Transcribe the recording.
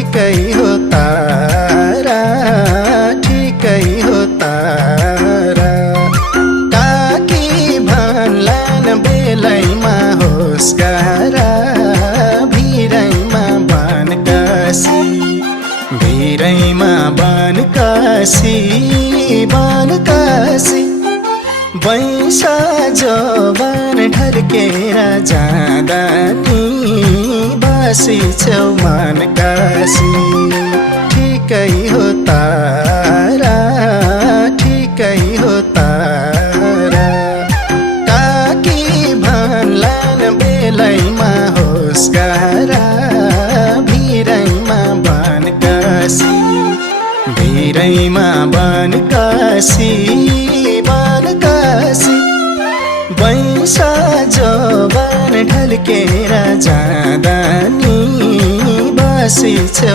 ठिकै हो तारा, ठिकै हो तारा। काकी भन्लान बेलैमा होस् गारा, भिरैमा बनकासी, भिरैमा बनकासी, बनकासी। बैसा जवान ढल्केर जाँदा नि बासी छेउ मनकासी। ठिकै हो तारा, ठिकै हो तारा। काकी भन्लान बेलैमा होस् गारा, भिरैमा बनकासी, भिरैमा बनकासी, बनकासी। बैसा जवान ढल्केर जाँदा नि बासी छेउ